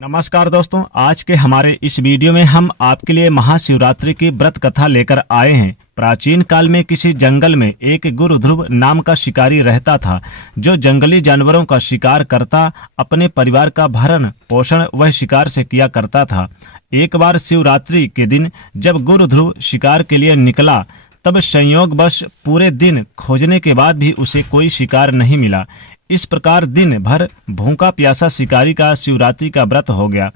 नमस्कार दोस्तों, आज के हमारे इस वीडियो में हम आपके लिए महाशिवरात्रि की व्रत कथा लेकर आए हैं। प्राचीन काल में किसी जंगल में एक गुरुध्रुव नाम का शिकारी रहता था, जो जंगली जानवरों का शिकार करता अपने परिवार का भरण पोषण वह शिकार से किया करता था। एक बार शिवरात्रि के दिन जब गुरुध्रुव शिकार के लिए निकला, तब संयोगवश पूरे दिन खोजने के बाद भी उसे कोई शिकार नहीं मिला। इस प्रकार दिन भर भूखा प्यासा शिकारी का शिवरात्रि का व्रत हो गया।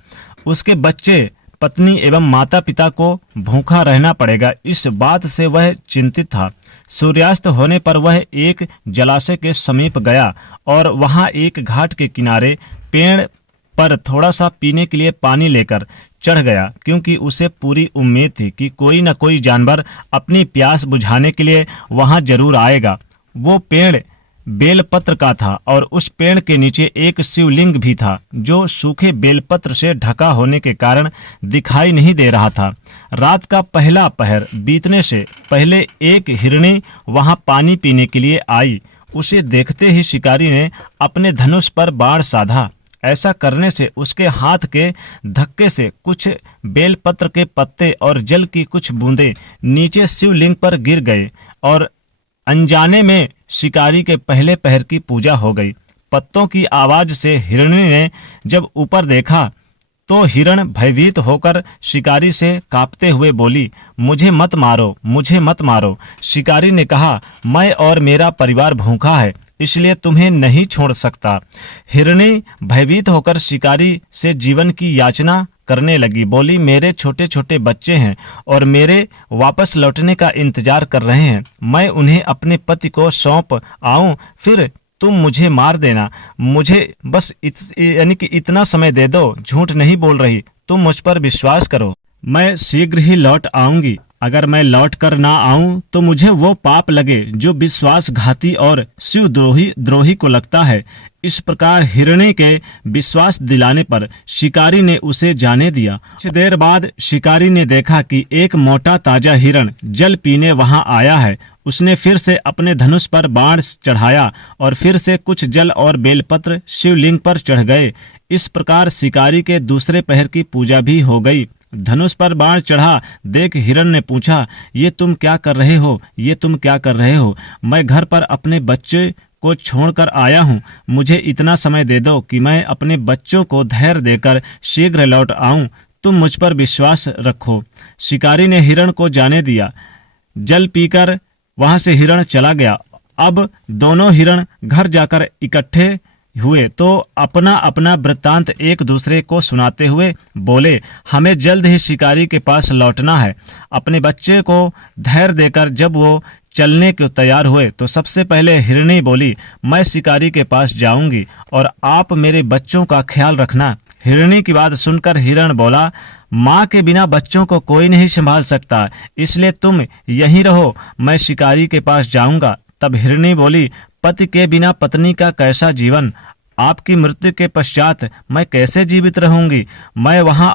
उसके बच्चे, पत्नी एवं माता पिता को भूखा रहना पड़ेगा, इस बात से वह चिंतित था। सूर्यास्त होने पर वह एक जलाशय के समीप गया और वहां एक घाट के किनारे पेड़ पर थोड़ा सा पीने के लिए पानी लेकर चढ़ गया, क्योंकि उसे पूरी उम्मीद थी कि कोई न कोई जानवर अपनी प्यास बुझाने के लिए वहां जरूर आएगा। वो पेड़ बेलपत्र का था और उस पेड़ के नीचे एक शिवलिंग भी था, जो सूखे बेलपत्र से ढका होने के कारण दिखाई नहीं दे रहा था। रात का पहला पहर बीतने से पहले एक हिरणी वहां पानी पीने के लिए आई। उसे देखते ही शिकारी ने अपने धनुष पर बाण साधा। ऐसा करने से उसके हाथ के धक्के से कुछ बेलपत्र के पत्ते और जल की कुछ बूंदें नीचे शिवलिंग पर गिर गए और अनजाने में शिकारी के पहले पहर की पूजा हो गई। पत्तों की आवाज से हिरणी ने जब ऊपर देखा तो हिरण भयभीत होकर शिकारी से कांपते हुए बोली, मुझे मत मारो, मुझे मत मारो। शिकारी ने कहा, मैं और मेरा परिवार भूखा है, इसलिए तुम्हें नहीं छोड़ सकता। हिरणी भयभीत होकर शिकारी से जीवन की याचना करने लगी। बोली, मेरे छोटे छोटे बच्चे हैं और मेरे वापस लौटने का इंतजार कर रहे हैं। मैं उन्हें अपने पति को सौंप आऊं, फिर तुम मुझे मार देना। मुझे बस यानी कि इतना समय दे दो। झूठ नहीं बोल रही, तुम मुझ पर विश्वास करो। मैं शीघ्र ही लौट आऊंगी। अगर मैं लौट कर ना आऊं तो मुझे वो पाप लगे जो विश्वासघाती और शिव द्रोही को लगता है। इस प्रकार हिरणी के विश्वास दिलाने पर शिकारी ने उसे जाने दिया। कुछ देर बाद शिकारी ने देखा कि एक मोटा ताजा हिरण जल पीने वहां आया है। उसने फिर से अपने धनुष पर बाण चढ़ाया और फिर से कुछ जल और बेलपत्र शिवलिंग पर चढ़ गए। इस प्रकार शिकारी के दूसरे पहर की पूजा भी हो गई। धनुष पर बाण चढ़ा देख हिरण ने पूछा, ये तुम क्या कर रहे हो? ये तुम क्या कर रहे हो? मैं घर पर अपने बच्चे को छोड़कर आया हूँ। मुझे इतना समय दे दो कि मैं अपने बच्चों को धैर्य देकर शीघ्र लौट आऊं। तुम मुझ पर विश्वास रखो। शिकारी ने हिरण को जाने दिया। जल पीकर वहां से हिरण चला गया। अब दोनों हिरण घर जाकर इकट्ठे हुए तो अपना अपना वृत्तांत एक दूसरे को सुनाते हुए बोले, हमें जल्द ही शिकारी के पास लौटना है। अपने बच्चे को धैर्य देकर जब वो चलने को तैयार हुए तो सबसे पहले हिरणी बोली, मैं शिकारी के पास जाऊंगी और आप मेरे बच्चों का ख्याल रखना। हिरणी की बात सुनकर हिरण बोला, माँ के बिना बच्चों को कोई नहीं संभाल सकता, इसलिए तुम यहीं रहो, मैं शिकारी के पास जाऊंगा। तब हिरणी बोली, पति के बिना पत्नी का कैसा जीवन? आपकी मृत्यु के पश्चात मैं कैसे जीवित रहूंगी? मैं वहां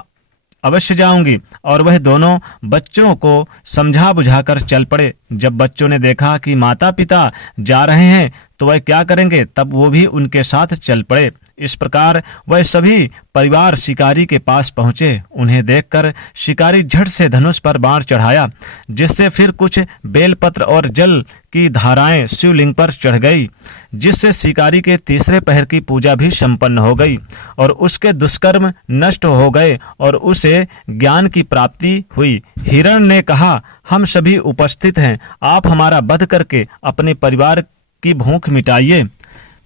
अवश्य जाऊंगी। और वह दोनों बच्चों को समझा बुझाकर चल पड़े। जब बच्चों ने देखा कि माता पिता जा रहे हैं तो वह क्या करेंगे, तब वो भी उनके साथ चल पड़े। इस प्रकार वह सभी परिवार शिकारी के पास पहुंचे। उन्हें देखकर शिकारी झट से धनुष पर बाण चढ़ाया, जिससे फिर कुछ बेलपत्र और जल की धाराएं शिवलिंग पर चढ़ गई, जिससे शिकारी के तीसरे पहर की पूजा भी संपन्न हो गई और उसके दुष्कर्म नष्ट हो गए और उसे ज्ञान की प्राप्ति हुई। हिरण ने कहा, हम सभी उपस्थित हैं, आप हमारा वध करके अपने परिवार की भूख मिटाइए।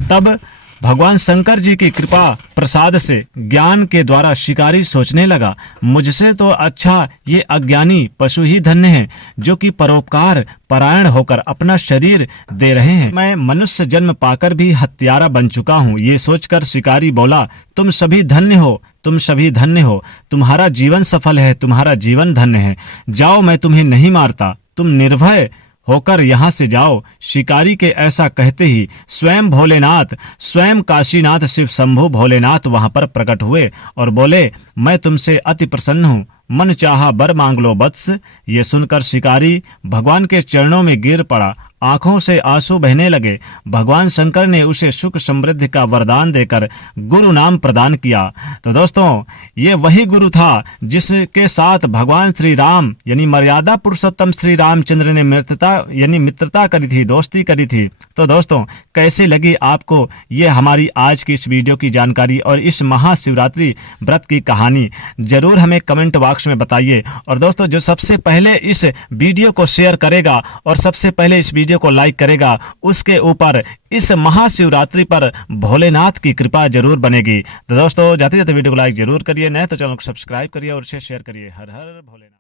तब भगवान शंकर जी की कृपा प्रसाद से ज्ञान के द्वारा शिकारी सोचने लगा, मुझसे तो अच्छा ये अज्ञानी पशु ही धन्य हैं, जो कि परोपकार परायण होकर अपना शरीर दे रहे हैं। मैं मनुष्य जन्म पाकर भी हत्यारा बन चुका हूँ। ये सोचकर शिकारी बोला, तुम सभी धन्य हो, तुम सभी धन्य हो, तुम्हारा जीवन सफल है, तुम्हारा जीवन धन्य है। जाओ, मैं तुम्हें नहीं मारता, तुम निर्भय होकर यहाँ से जाओ। शिकारी के ऐसा कहते ही स्वयं भोलेनाथ, स्वयं काशीनाथ शिव शंभु भोलेनाथ वहां पर प्रकट हुए और बोले, मैं तुमसे अति प्रसन्न हूँ, मन चाहा बर मांग लो वत्स। ये सुनकर शिकारी भगवान के चरणों में गिर पड़ा। आंखों से आंसू बहने लगे। भगवान शंकर ने उसे सुख समृद्धि का वरदान देकर गुरु नाम प्रदान किया। तो दोस्तों, ये वही गुरु था जिसके साथ भगवान श्री राम यानी मर्यादा पुरुषोत्तम श्री रामचंद्र ने मित्रता करी थी, दोस्ती करी थी। तो दोस्तों, कैसे लगी आपको ये हमारी आज की इस वीडियो की जानकारी और इस महाशिवरात्रि व्रत की कहानी, जरूर हमें कमेंट बॉक्स में बताइए। और दोस्तों, जो सबसे पहले इस वीडियो को शेयर करेगा और सबसे पहले इस वीडियो को लाइक करेगा, उसके ऊपर इस महाशिवरात्रि पर भोलेनाथ की कृपा जरूर बनेगी। तो दोस्तों, जाते जाते वीडियो को लाइक जरूर करिए, नहीं तो चैनल को सब्सक्राइब करिए और इसे शेयर करिए। हर हर भोलेनाथ।